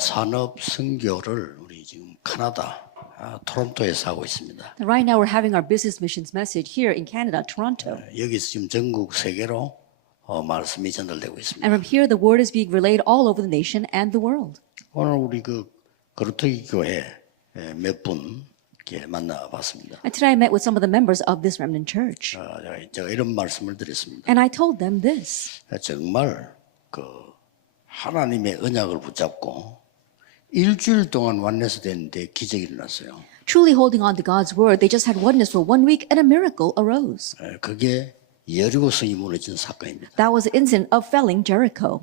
산업 선교를 우리 지금 캐나다 토론토에서 하고 있습니다. Right now, we're having our business missions message here in Canada, Toronto. 여기서 지금 전국 세계로 말씀이 전달되고 있습니다. And from here, the word is being relayed all over the nation and the world. 오늘 우리 거루터기 교회 몇 분 만나봤습니다. And today, I met with some of the members of this remnant church. 제가 이런 말씀을 드렸습니다. And I told them this. 정말 하나님의 언약을 붙잡고 일주일 동안 완내서 됐는데 기적이 일어났어요. Truly holding on to God's word, they just had oneness for 1 week and a miracle arose. 그게 여리고 성이 무너진 사건입니다. That was the incident of felling Jericho.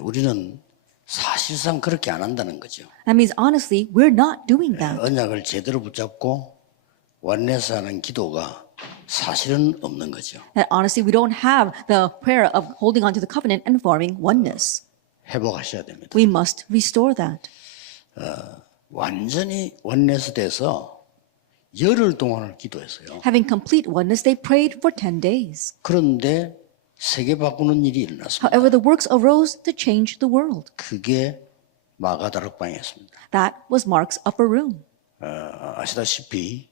우리는 사실상 그렇게 안 한다는 거죠. That means, honestly, we're not doing that. 언약을 제대로 붙잡고 완내서 하는 기도가 사실은 없는 거죠. That honestly, we don't have the prayer of holding on to the covenant and forming oneness. 회복하셔야 됩니다. We must restore that. 완전히 완내서 돼서 열흘 동안을 기도했어요. Having complete oneness, they prayed for 10 days. 그런데 세계 바꾸는 일이 일어났습니다. However, the works arose to change the world. 그게 마가다락방이었습니다. That was Mark's upper room. 아시다시피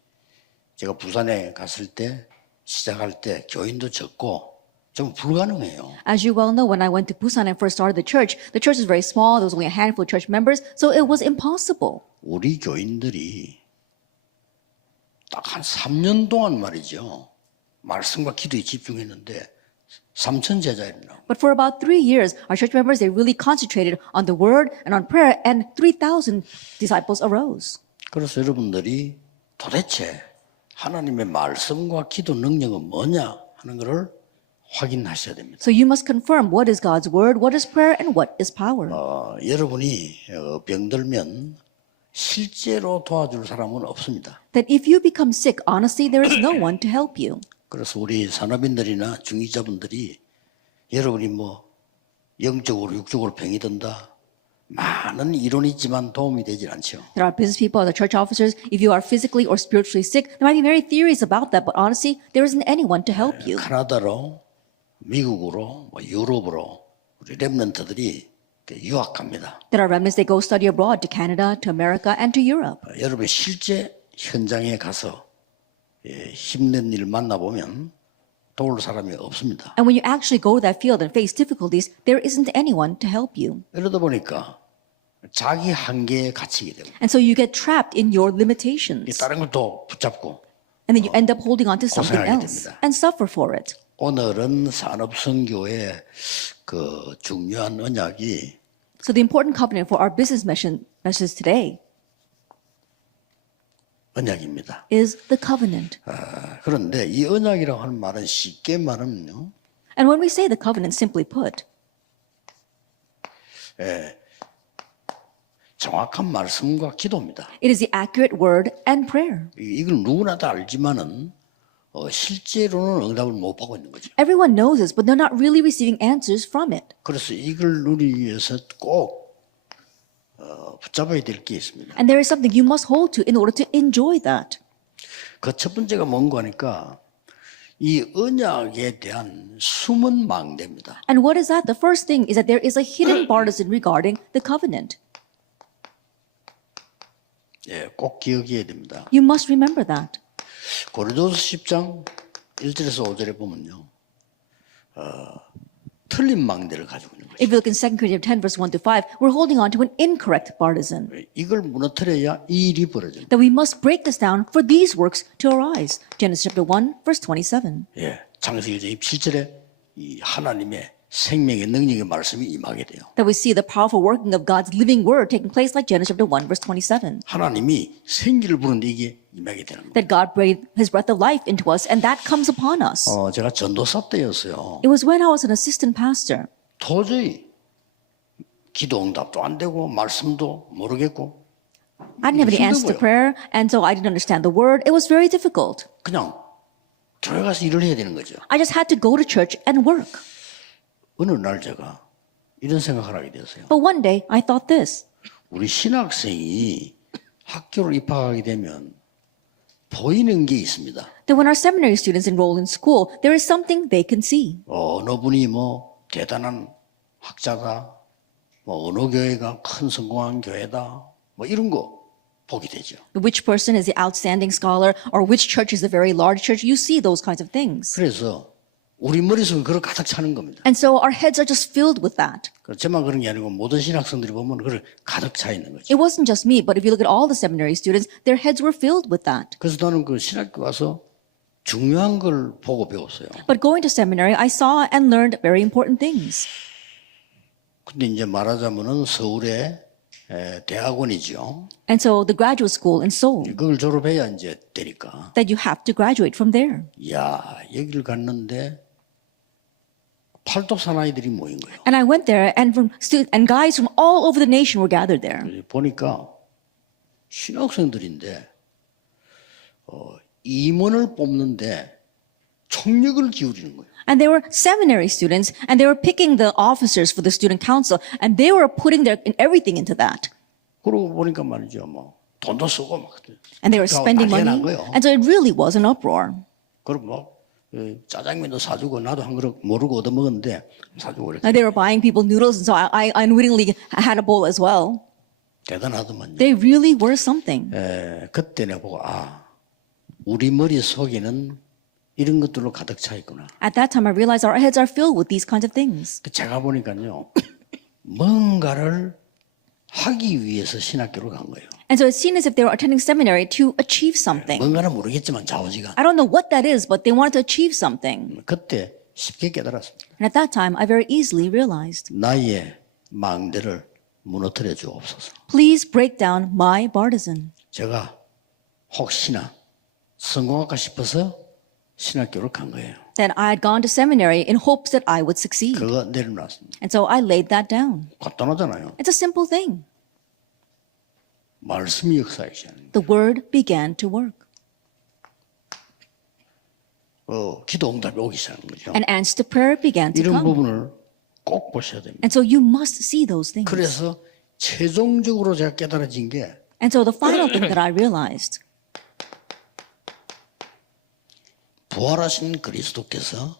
제가 부산에 갔을 때 시작할 때 교인도 적고 좀 불가능해요. As you well know, when I went to Busan and first started the church is very small. There was only a handful of church members, so it was impossible. 우리 교인들이 딱 한 3년 동안 말이죠. 말씀과 기도에 집중했는데 3천 제자이 나오고. But for about 3 years, our church members, they really concentrated on the word and on prayer, and 3,000 disciples arose. 그래서 여러분들이 도대체 하나님의 말씀과 기도 능력은 뭐냐 하는 것을 확인하셔야 됩니다. So you must confirm what is God's word, what is prayer, and what is power. 여러분이 병들면 실제로 도와줄 사람은 없습니다. That if you become sick, honestly, there is no one to help you. 그래서 우리 산업인들이나 중위자분들이 여러분이 영적으로 육적으로 병이 든다. 많은 이론이 있지만 도움이 되질 않죠. There are business people, the church officers. If you are physically or spiritually sick, there might be very theories about that, but honestly, there isn't anyone to help you. 캐나다로, 미국으로, 유럽으로 우리 렘넌트들이 유학합니다. There are remnants, they go study abroad to Canada, to America, and to Europe. 여러분이 실제 현장에 가서 힘든 일 만나보면 도울 사람이 없습니다. And when you actually go to that field and face difficulties, there isn't anyone to help you. 이러다 보니까 자기 한계에 갇히게 되고 And so you get trapped in your limitations. 다른 걸 또 붙잡고 And then you end up holding on to something 고생하게 else 됩니다. and suffer for it. 오늘은 산업선교의 중요한 언약이 So the important covenant for our business message today 언약입니다. is the covenant. 그런데 이 언약이라고 하는 말은 쉽게 말하면요. And when we say the covenant, simply put, 정확한 말씀과 기도입니다. it is the accurate word and prayer. 이걸 누구나 다 알지만은 실제로는 응답을 못 받고 있는 거죠. Everyone knows this, but they're not really receiving answers from it. 그래서 이걸 누리기 위해서 꼭 붙잡아야 될 게 있습니다. And there is something you must hold to in order to enjoy that. 그 첫 번째가 뭔가 하니까 이 언약에 대한 숨은 망대입니다. And what is that? The first thing is that there is a hidden partisan regarding the covenant. 꼭 기억해야 됩니다. You must remember that. 고린도서 10장 1절에서 5절에 보면요. 틀린 망대를 가지고 있는 거죠. If you look in 2 Corinthians 10, verse 1 to 5, we're holding on to an incorrect partisan. 이걸 무너뜨려야 이 일이 벌어집니다. That we must break this down for these works to arise. Genesis chapter 1, verse 27. 창세기 7절에 이 하나님의 생명의 능력의 말씀이 임하게 돼요. That we see the powerful working of God's living word taking place like Genesis chapter 1, verse 27. 하나님이 생기를 부르는데 이게 임하게 되는 거예요. That God breathed his breath of life into us, and that comes upon us. 제가 전도사 때였어요. It was when I was an assistant pastor. 도저히 기도 응답도 안 되고 말씀도 모르겠고 I didn't have any answer to prayer, and so I didn't understand the word. It was very difficult. 그냥 교회 가서 일을 해야 되는 거죠. I just had to go to church and work. 어느 날 제가 이런 생각을 하게 되었어요. But one day, I thought this. 우리 신학생이 학교를 입학하게 되면 보이는 게 있습니다. That when our seminary students enroll in school, there is something they can see. 어느 분이 대단한 학자다, 뭐 어느 교회가 큰 성공한 교회다, 뭐 이런 거 보게 되죠. Which person is the outstanding scholar or which church is a very large church? You see those kinds of things. 그래서 우리 머릿속에 그걸 가득 차는 겁니다. And so our heads are just filled with that. 저만 그런 게 아니고 모든 신학생들이 보면 그걸 가득 차 있는 거죠. It wasn't just me, but if you look at all the seminary students, their heads were filled with that. 그래서 나는 그 신학교 가서 중요한 걸 보고 배웠어요. But going to seminary, I saw and learned very important things. 근데 이제 말하자면은 서울의 대학원이죠. And so the graduate school in Seoul, 그걸 졸업해야 이제 되니까. that you have to graduate from there. 야, 여기를 갔는데 팔도 사나이들이 모인 거예요. And I went there, and and guys from all over the nation were gathered there. 보니까 신학생들인데 임원을 뽑는데 총력을 기울이는 거예요. And they were seminary students, and they were picking the officers for the student council, and they were putting everything into that. 그러고 보니까 말이죠, 뭐 돈도 쓰고 막. And they were spending 난리가 난 money. 거예요. And so it really was an uproar. 그럼 뭐 짜장면도 사주고 나도 한 그릇 모르고 얻어 먹었는데 사주고 이렇게 They were buying people noodles, and so I unwittingly had a bowl as well. 대단하더만요. They really were something. 그때 내가 보고 우리 머리 속에는 이런 것들로 가득 차 있구나. At that time, I realized our heads are filled with these kinds of things. 제가 보니까요, 뭔가를 하기 위해서 신학교를 간 거예요. And so it seemed as if they were attending seminary to achieve something. 뭔가는 모르겠지만 좌우지간. I don't know what that is, but they wanted to achieve something. 그때 쉽게 깨달았습니다. And at that time, I very easily realized, 나의 망대를 무너뜨려 주옵소서. please break down my partisan. 제가 혹시나 성공할까 싶어서 신학교를 간 거예요. That I had gone to seminary in hopes that I would succeed. 그거 내려놨습니다. And so I laid that down. 간단하잖아요. It's a simple thing. 말씀이 역사하기 시작합니다. The word began to work. 기도 응답이 오기 시작하는 거죠. And answer to prayer began to 이런 come. 부분을 꼭 보셔야 됩니다. And so you must see those things. 그래서 최종적으로 제가 깨달아진 게 And so the final thing that I realized, 부활하신 그리스도께서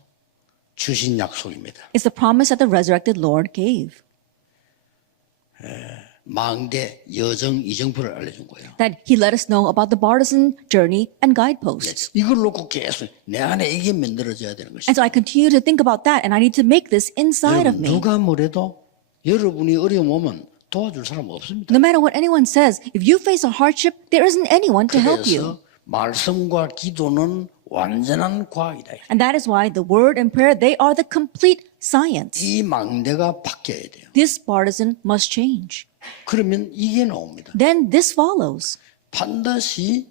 주신 약속입니다. is the promise that the resurrected Lord gave. 망대, 여정, 이정표를 알려준 거예요. That he let us know about the partisan journey and guideposts. 이걸 놓고 계속 내 안에 이게 만들어져야 되는 것이죠. And so I continue to think about that, and I need to make this inside of me. 누가 뭐래도 여러분이 어려움 오면 도와줄 사람 없습니다. No matter what anyone says, if you face a hardship, there isn't anyone to help you. 그래서 말씀과 기도는 완전한 과학이다. And that is why the word and prayer, they are the complete science. 이 망대가 바뀌어야 돼요. This partisan must change. 그러면 이게 나옵니다. Then this follows. 반드시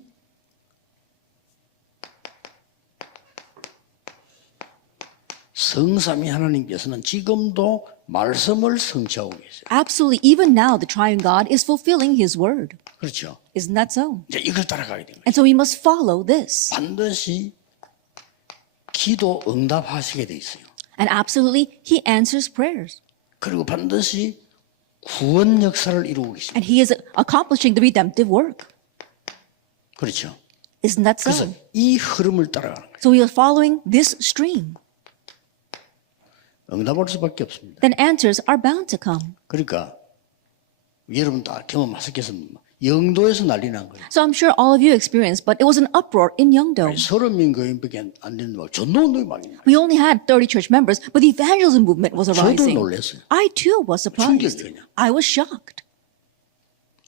성삼위 하나님께서는 지금도 말씀을 성취하고 계세요. Absolutely, even now, the triune God is fulfilling his word. 그렇죠. Isn't that so? 이제 이걸 따라가야 됩니다. And so we must follow this. 반드시 기도 응답하시게 돼 있어요. And absolutely, he answers prayers. 그리고 반드시 구원 역사를 이루고 계십니다. And he is accomplishing the redemptive work. 그렇죠. Isn't that 그래서 so? 이 흐름을 따라가는 거예요. So we are following this stream. 응답 올 수밖에 없습니다. Then answers are bound to come. 그러니까 여러분 다 경험하셨겠습니다. 영도에서 난리 난 거예요. So I'm sure all of you experienced, but it was an uproar in Yeongdo. 30명 교인밖에 안 되는데 막 전도운동이 막 있는 거예요. We only had 30 church members, but the evangelism movement was 저도 arising. 놀랐어요. I too was surprised. 충격이에요. I was shocked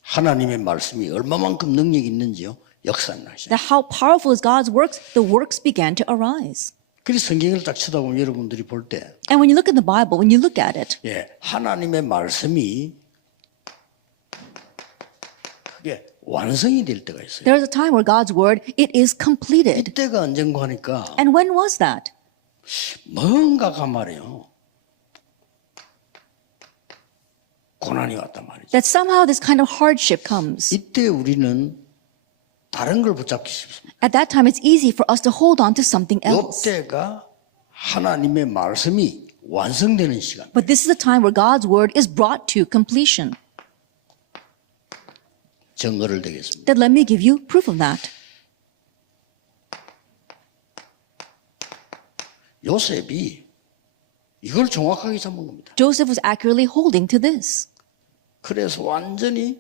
하나님의 말씀이 얼마만큼 능력이 있는지요. 역사는 나시죠. that how powerful is God's works, the works began to arise. 그래서 성경을 딱 쳐다보면 여러분들이 볼 때 And when you look at the Bible, when you look at it, 하나님의 말씀이 그게 완성이 될 때가 있어요. there is a time where God's word, it is completed. 이때가 언젠가 하니까 And when was that? 뭔가가 말이에요. 고난이 왔단 말이죠. That somehow this kind of hardship comes. 이때 우리는 다른 걸 붙잡기 쉽습니다. At that time, it's easy for us to hold on to something else. 이때가 하나님의 말씀이 완성되는 시간. But this is a time where God's word is brought to completion. 증거를 드리겠습니다. That let me give you proof of that. 요셉이 이걸 정확하게 잡은 겁니다. Joseph was accurately holding to this. 그래서 완전히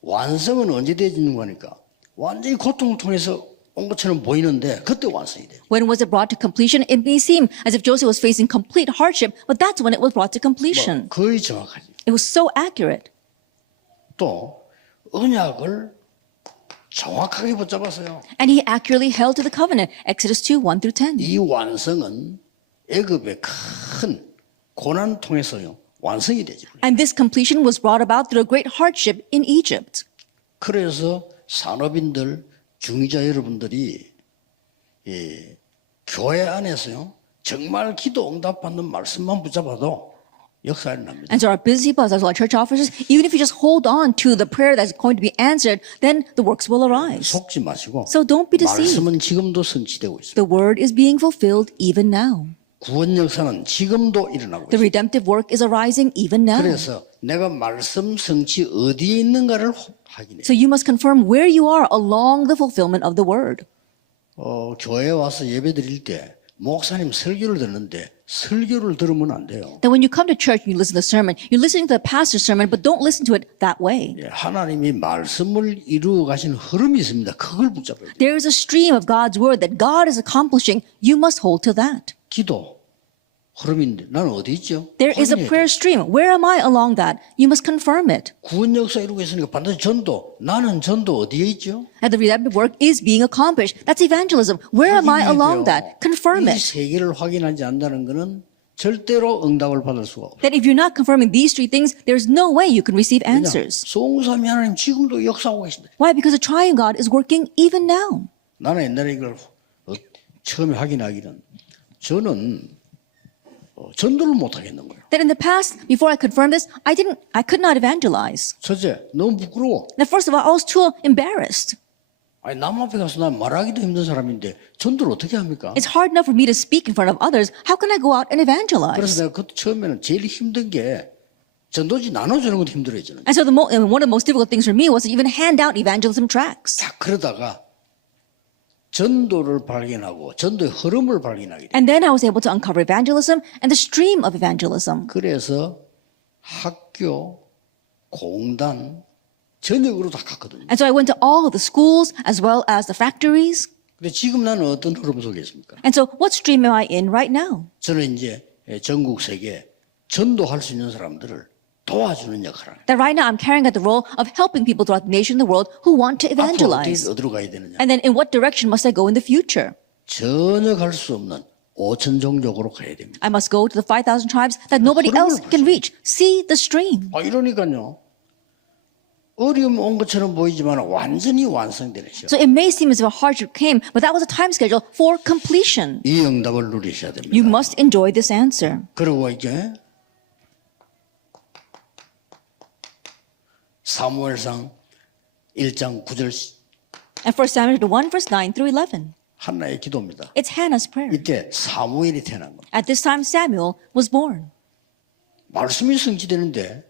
완성은 언제 되어지는 거니까 완전히 고통을 통해서 온 것처럼 보이는데 그때 완성이 돼요. When was it brought to completion? It may seem as if Joseph was facing complete hardship, but that's when it was brought to completion. 거의 정확하죠. It was so accurate. 또 언약을 정확하게 붙잡았어요. And he accurately held to the covenant. Exodus 2, 1 through 10. 이 완성은 애굽의 큰 고난 통해서요 완성이 되죠. And this completion was brought about through a great hardship in Egypt. 그래서 산업인들, 중위자 여러분들이 교회 안에서요 정말 기도 응답받는 말씀만 붙잡아도 역사 일어납니다. And so our busy people, as well as church officers, even if you just hold on to the prayer that's going to be answered, then the works will arise. 속지 마시고 So don't be deceived. 말씀은 지금도 성취되고 있습니다. The word is being fulfilled even now. 구원 역사는 지금도 일어나고 The 있습니다. redemptive work is arising even now. 그래서 내가 말씀 성취 어디에 있는가를 확인해. So you must confirm where you are along the fulfillment of the word. 교회에 와서 예배 드릴 때 목사님 설교를 듣는데 설교를 들으면 안 돼요. That when you come to church and you listen to the sermon, you're listening to the pastor's sermon, but don't listen to it that way. 예, 하나님이 말씀을 이루어 가시는 흐름이 있습니다. 그걸 붙잡아야 돼요. There is a stream of God's word that God is accomplishing. You must hold to that. 기도 흐름인데 나는 어디 있죠? There is a 확인해야 돼요. prayer stream. Where am I along that? You must confirm it. 구원 역사 이루고 있으니까 반드시 전도. 나는 전도 어디에 있죠? And the redemptive work is being accomplished. That's evangelism. Where am I 확인해야 along 돼요. that? Confirm 이 it. 세 개를 확인하지 않는다는 것은 절대로 응답을 받을 수가 없어요. That if you're not confirming these three things, there's no way you can receive answers. 성삼위 하나님 지금도 역사하고 계신다. Why? Because the triune God is working even now. 나는 옛날에 이걸 처음에 확인하기는 저는 전도를 못 하겠는 거예요. That in the past, before I confirmed this, I could not evangelize. 첫째, 너무 부끄러워. That first of all, I was too embarrassed. 아니 남 앞에 가서 난 말하기도 힘든 사람인데 전도를 어떻게 합니까? It's hard enough for me to speak in front of others. How can I go out and evangelize? 그래서 내가 그때 처음에는 제일 힘든 게 전도지 나눠주는 것도 힘들어요 저는. And so one of the most difficult things for me was to even hand out evangelism tracts. 자 그러다가 전도를 발견하고 전도의 흐름을 발견하게 돼. And then I was able to uncover evangelism and the stream of evangelism. 그래서 학교, 공단, 전역으로 다 갔거든요. And so I went to all the schools as well as the factories. 근데 지금 나는 어떤 흐름 속에 있습니까? And so what stream am I in right now? 저는 이제 전국 세계 전도할 수 있는 사람들을 도와주는 역할을 합니다. That right now I'm carrying out the role of helping people throughout the nation, the world who want to 앞으로 evangelize. 어디로 가야 되느냐? And then in what direction must I go in the future? 전혀 갈 수 없는 5천 종족으로 가야 됩니다. I must go to the 5,000 tribes that nobody else can reach. See the stream. 이러니까요. 어려움 온 것처럼 보이지만 완전히 완성되는 시간. So it may seem as if a hardship came, but that was a time schedule for completion. 이 응답을 누리셔야 됩니다. You must enjoy this answer. 그리고 이제 사무엘상 1장 9절 And 1 Samuel 1, verse 9 through 11. 한나의 기도입니다. It's Hannah's prayer. 이때 사무엘이 태어난 겁니다. At this time, Samuel was born. 말씀이 성취되는데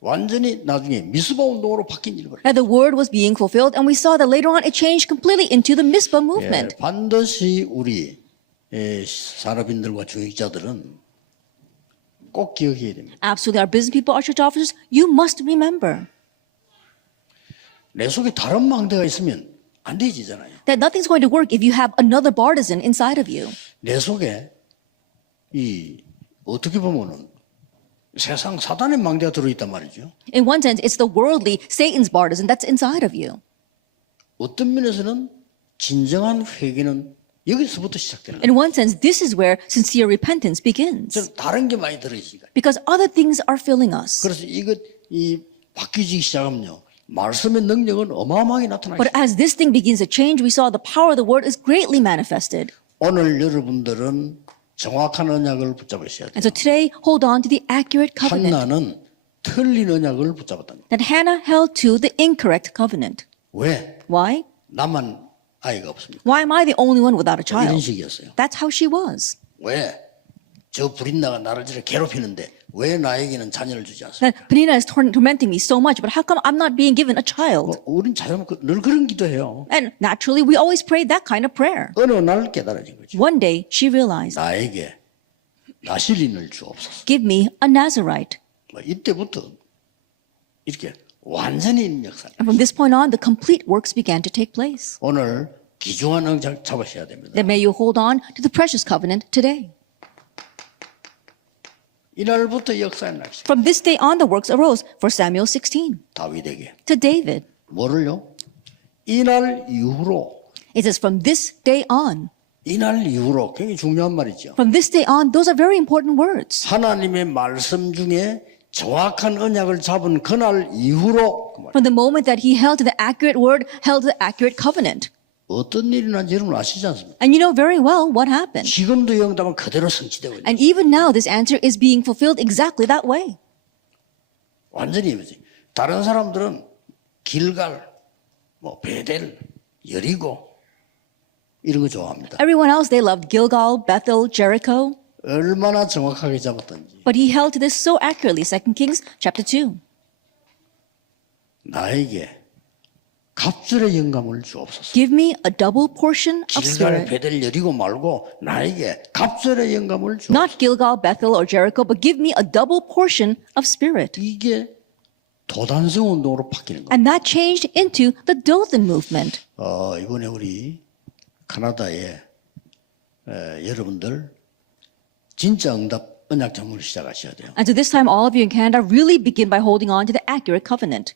완전히 나중에 미스바 운동으로 바뀐 일을 벌여요. That the word was being fulfilled, and we saw that later on it changed completely into the Mizpah movement. 반드시 우리 산업인들과 중직자들은 꼭 기억해야 됩니다. Absolutely, our business people, our church officers, you must remember 내 속에 다른 망대가 있으면 안 되지잖아요. that nothing's going to work if you have another partisan inside of you. 내 속에 이 어떻게 보면은 세상 사단의 망대가 들어있단 말이죠. In one sense, it's the worldly, Satan's partisan that's inside of you. 어떤 면에서는 진정한 회개는 여기서부터 시작되는 거예요. In one sense, this is where sincere repentance begins. 저는 다른 게 많이 들어있으니까. Because other things are filling us. 그래서 이 바뀌기 시작하면요. 말씀의 능력은 어마어마하게 나타나요. But as this thing begins to change, we saw the power of the word is greatly manifested. 오늘 여러분들은 정확한 언약을 붙잡으셔야 돼요. And so today, hold on to the accurate covenant. 한나는 틀린 언약을 붙잡았다는 거예요. That Hannah held to the incorrect covenant. 왜? Why? 나만 아이가 없습니까? Why am I the only one without a 이런 child? 식이었어요. That's how she was. 왜? 저 불인나가 나를 저렇게 괴롭히는데 왜 나에게는 자녀를 주지 않습니까? That Penina is tormenting me so much, but how come I'm not being given a child? 우린 자녀 늘 그런 기도해요. And naturally, we always pray that kind of prayer. 어느 날 깨달아진 거죠. One day, she realized, 나에게 나실인을 주옵소서. give me a Nazarite. 이때부터 이렇게 완전히 있는 역사. And from this point on, the complete works began to take place. 오늘 귀중한 언약 잡으셔야 됩니다. Then may you hold on to the precious covenant today. 이날부터 역사의 날씨. From this day on, the works arose for Samuel 16 다윗에게 to David. 뭐를요? 이날 이후로 It says, from this day on. 이날 이후로 굉장히 중요한 말이죠. From this day on, those are very important words. 하나님의 말씀 중에 정확한 언약을 잡은 그날 이후로 그 말. From the moment that he held to the accurate word, held to the accurate covenant. 어떤 일이 난지 여러분 아시지 않습니까? And you know very well what happened. 지금도 영답은 그대로 성취되고 있는 And even now, this answer is being fulfilled exactly that way. 완전히 이거지. 다른 사람들은 길갈, 뭐 베델, 여리고 이런 거 좋아합니다. Everyone else, they loved Gilgal, Bethel, Jericho. 얼마나 정확하게 잡았던지. But he held to this so accurately. 2 Kings chapter 2. 나에게 갑절의 영감을 주옵소서. Give me a double portion of 길갈, spirit. 베델, 여리고 말고 나에게 갑절의 영감을 주옵소서. Not Gilgal, Bethel, or Jericho, but give me a double portion of spirit. 이게 도단성 운동으로 바뀌는 겁니다. And that changed into the Dothan movement. 이번에 우리 카나다에 여러분들 진짜 응답 언약 전문을 시작하셔야 돼요. And so this time, all of you in Canada really begin by holding on to the accurate covenant.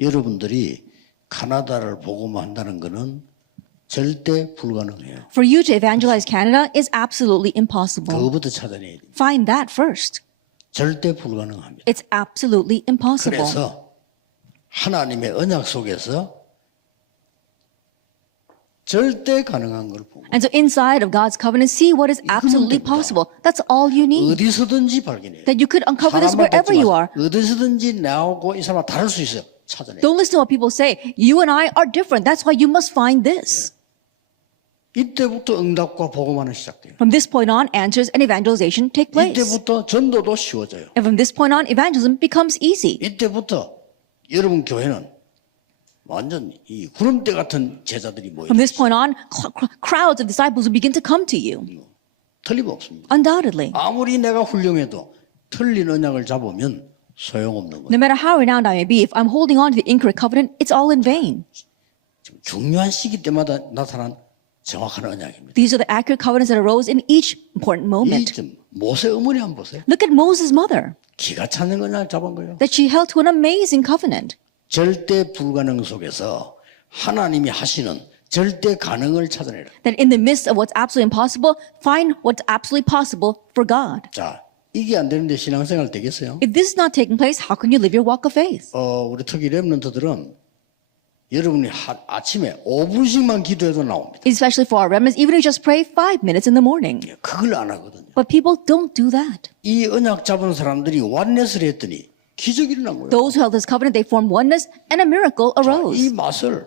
여러분들이 카나다를 복음한다는 것은 절대 불가능해요. For you to evangelize Canada is absolutely impossible. 그거부터 찾아내야 돼요. Find that first. 절대 불가능합니다. It's absolutely impossible. 그래서 하나님의 언약 속에서 절대 가능한 걸 보고 And so inside of God's covenant, see what is absolutely possible. That's all you need. 어디서든지 발견해요. That you could uncover this 사람만 wherever 듣지 you 마세요. are. 어디서든지 나오고 이 사람과 다를 수 있어요. 찾아내요. Don't listen to what people say. You and I are different. That's why you must find this. 이때부터 응답과 복음하는 시작돼요. From this point on, answers and evangelization take place. 이때부터 전도도 쉬워져요. And from this point on, evangelism becomes easy. 이때부터 여러분 교회는 완전 이 구름대 같은 제자들이 모여 From this point on, crowds of disciples will begin to come to you. 틀림없습니다. Undoubtedly. 아무리 내가 훌륭해도 틀린 언약을 잡으면 소용없는 거예요. No matter how renowned I may be, if I'm holding on to the incorrect covenant, it's all in vain. 지금 중요한 시기 때마다 나타난 정확한 언약입니다. These are the accurate covenants that arose in each important moment. 이 모세 어머니 한번 보세요. Look at Moses' mother, 기가 차는 언약을 잡은 거예요. that she held to an amazing covenant. 절대 불가능 속에서 하나님이 하시는 절대 가능을 찾아내라. That in the midst of what's absolutely impossible, find what's absolutely possible for God. 자, 이게 안 되는데 신앙생활 되겠어요? If this is not taking place, how can you live your walk of faith? 우리 특히 렘넌트들은 여러분이 아침에 5분씩만 기도해도 나옵니다. Especially for our remnants, even if you just pray 5 minutes in the morning. 그걸 안 하거든요. But people don't do that. 이 언약 잡은 사람들이 완넷을 했더니 기적이 일어난 거예요. Those who held this covenant, they formed oneness, and a miracle 이 arose. 맛을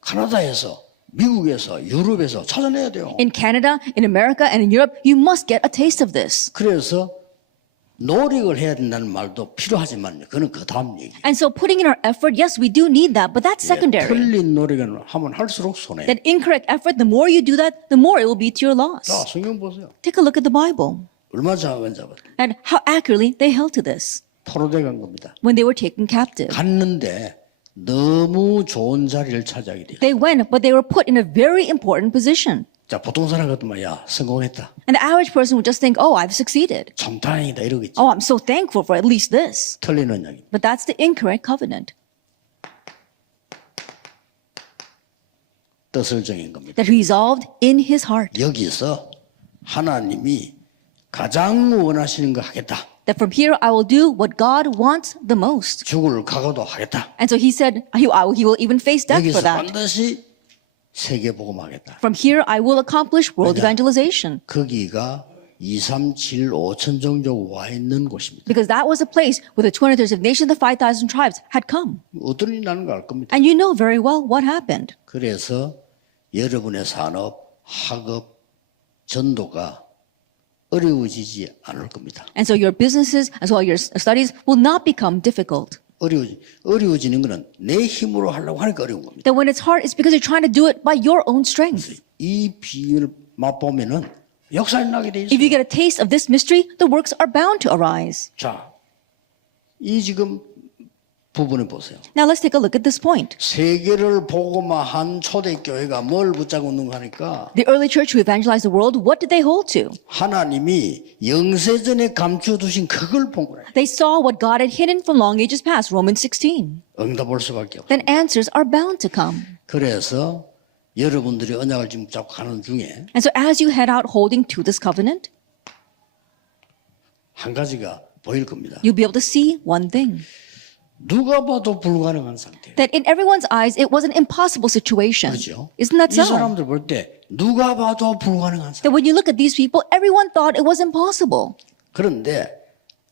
카나다에서, 미국에서, 유럽에서 찾아내야 돼요. In Canada, in America, and in Europe, you must get a taste of this. 그래서 노력을 해야 된다는 말도 필요하지만 그건 그 다음 얘기. And so putting in our effort, yes, we do need that, but that's secondary. 틀린 노력을 하면 할수록 손해. That incorrect effort, the more you do that, the more it will be to your 자, loss. 성경 보세요. Take a look at the Bible 얼마 정확한 잡았. and how accurately they held to this 포로돼 간 겁니다. when they were taken captive. 갔는데 너무 좋은 자리를 차지하게 돼요. They went, but they were put in a very important position. 자, 보통 사람 같으면 야 성공했다. And the average person would just think, oh, I've succeeded. 참 다행이다 이러겠지. Oh, I'm so thankful for at least this. 틀린 언약입니다. But that's the incorrect covenant 뜻을 정인 겁니다. that resolved in his heart. 여기서 하나님이 가장 원하시는 거 하겠다. That from here I will do what God wants the most. 죽을 각오도 하겠다. And so he said he will even face death for 여기서 that. 반드시 세계 복음하겠다. From here I will accomplish world 왜냐? evangelization. 거기가 237 5천 종족 와 있는 곳입니다. Because that was a place where the 230 nations, the 5,000 tribes had come. 어떤 일이 나는 거 알 겁니다. And you know very well what happened. 그래서 여러분의 산업, 학업, 전도가 어려워지지 않을 겁니다. And so your businesses as well as your studies will not become difficult. 어려워지는 것은 내 힘으로 하려고 하니까 어려운 겁니다. That when it's hard, it's because you're trying to do it by your own strength. 이 비유를 맛보면은 역사에 나게 돼 If you 있어요. get a taste of this mystery, the works are bound to arise. 자, 이 지금 부분에 보세요. Now let's take a look at this point. 세계를 보고만 한 초대교회가 뭘 붙잡고 있는가 하니까 The early church who evangelized the world, what did they hold to? 하나님이 영세전에 감추어두신 그걸 본 거예요. They saw what God had hidden from long ages past, Romans 16. 응답할 수밖에 없어요. Then answers are bound to come. 그래서 여러분들이 언약을 지금 잡고 가는 중에 And so as you head out holding to this covenant, 한 가지가 보일 겁니다. you'll be able to see one thing. 누가 봐도 불가능한 상태. That in everyone's eyes, it was an impossible situation. 그렇죠? Isn't that 이 so? 사람들 볼 때 누가 봐도 불가능한 상태. That when you look at these people, everyone thought it was impossible. 그런데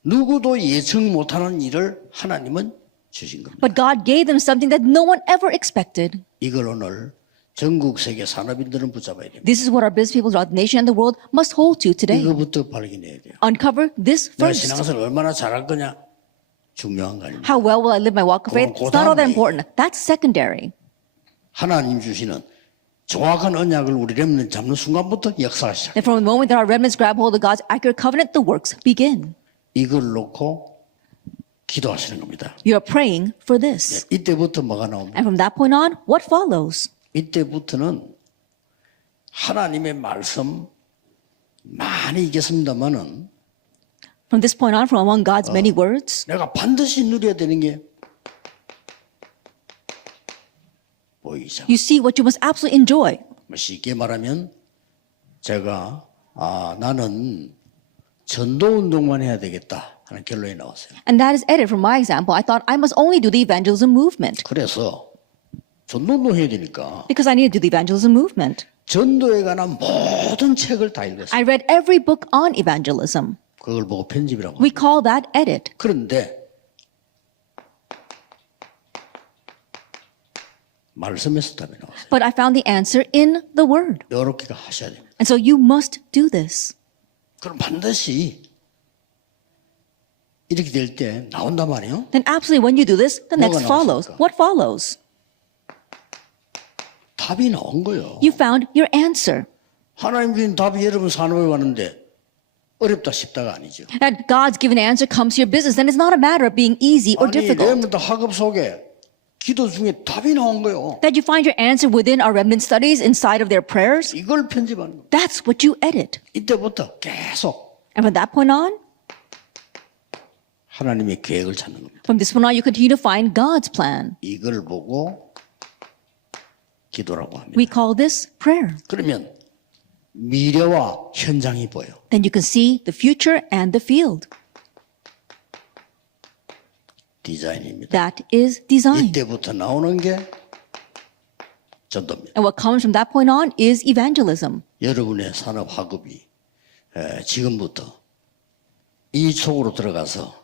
누구도 예측 못하는 일을 하나님은 주신 겁니다. But God gave them something that no one ever expected. 이걸 오늘 전국 세계 산업인들은 붙잡아야 됩니다. This is what our business people throughout the nation and the world must hold to today. 이거부터 발견해야 돼요. Uncover this 내가 first. 신앙생활 얼마나 잘할 거냐 중요한 거 아닙니다. How well will I live my walk of faith? It's not all that important. That's secondary. 하나님 주시는 정확한 언약을 우리 렘넌트 잡는 순간부터 역사가 시작. And from the moment that our remnants grab hold of God's accurate covenant, the works begin. 이걸 놓고 기도하시는 겁니다. You are praying for this. 이때부터 뭐가 나옵니까? And from that point on, what follows? 이때부터는 하나님의 말씀 많이 있겠습니다만은 From this point on, from among God's many words, 내가 반드시 누려야 되는 게 보이기 시작. you see what you must absolutely enjoy. 쉽게 말하면 제가 나는 전도 운동만 해야 되겠다 하는 결론이 나왔어요. And that is added from my example. I thought I must only do the evangelism movement 그래서 전도 운동 해야 되니까 because I need to do the evangelism movement. 전도에 관한 모든 책을 다 읽었어요. I read every book on evangelism. 그걸 보고 편집이라고. We call that edit. 그런데 말씀에서 답이 나왔어요. But I found the answer in the word. 이렇게 하셔야 됩니다. And so you must do this. 그럼 반드시 이렇게 될 때 나온단 말이에요. Then absolutely when you do this, the next 뭐가 follows. 나왔습니까? What follows? 답이 나온 거예요. You found your answer. 하나님 주신 답이 여러분 산업에 왔는데 어렵다 쉽다가 아니죠. That God's given answer comes to your business, then it's not a matter of being easy or 아니 difficult. 렘넌트 학업 속에 기도 중에 답이 나온 거예요. That you find your answer within our remnant studies, inside of their prayers. 이걸 편집하는 거예요. That's what you edit. 이때부터 계속 And from that point on, 하나님의 계획을 찾는 겁니다. from this point on, you continue to find God's plan. 이걸 보고 기도라고 합니다. We call this prayer. 그러면 미래와 현장이 보여. Then you can see the future and the field. 디자인입니다. That is design. 이때부터 나오는 게 전도입니다. And what comes from that point on is evangelism. 여러분의 산업 학업이 지금부터 이 속으로 들어가서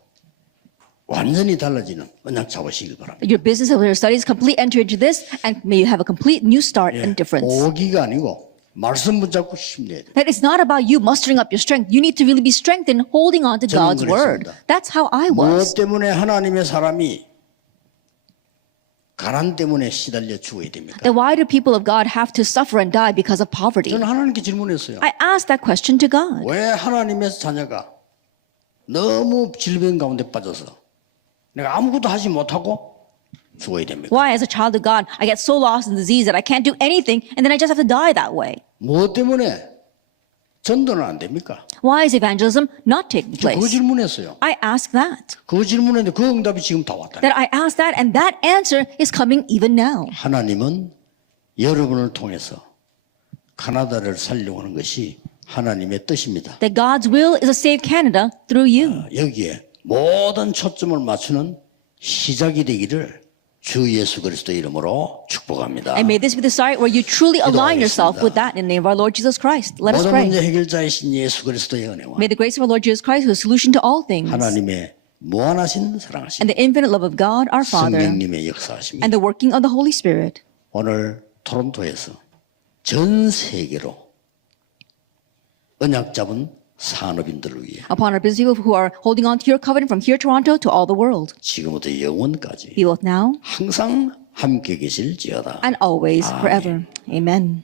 완전히 달라지는 언약 잡으시길 바랍니다. Your business and your studies completely enter into this, and may you have a complete new start and difference. 오기가 아니고 말씀 붙잡고 힘내야 돼요. That it's not about you mustering up your strength. You need to really be strengthened holding on to 저는 God's word. 그랬습니다. That's how I 무엇 was. 때문에 하나님의 사람이 가난 때문에 시달려 죽어야 됩니까? Then why do people of God have to suffer and die because of poverty? 저는 하나님께 질문했어요. I asked that question to God. 왜 하나님의 자녀가 너무 질병 가운데 빠져서 내가 아무것도 하지 못하고 죽어야 됩니까? Why, as a child of God, I get so lost in disease that I can't do anything and then I just have to die that way? 무엇 때문에 전도는 안 됩니까? Why is evangelism not taking 저 그거 place? 질문했어요. I asked that. 그거 질문했는데 그 응답이 지금 다 왔다. That I asked that and that answer is coming even now. 하나님은 여러분을 통해서 카나다를 살려고 하는 것이 하나님의 뜻입니다. That God's will is to save Canada through you. 여기에 모든 초점을 맞추는 시작이 되기를 주 예수 그리스도 이름으로 축복합니다. And may this be the start where you truly align yourself with that in the name of our Lord Jesus Christ. Let us 모든 pray. 문제 해결자이신 예수 그리스도의 은혜와 May the grace of our Lord Jesus Christ, who is the solution to all things, 하나님의 무한하신 사랑하신 and the infinite love of God, our Father, 성령님의 역사하심이 and the working of the Holy Spirit, 오늘 토론토에서 전 세계로 언약 잡은 산업인들을 위해 upon our busy people who are holding on to your covenant from here, Toronto, to all the world, 지금부터 영원까지 be both now 항상 함께 계실지어다. and always, forever. Amen.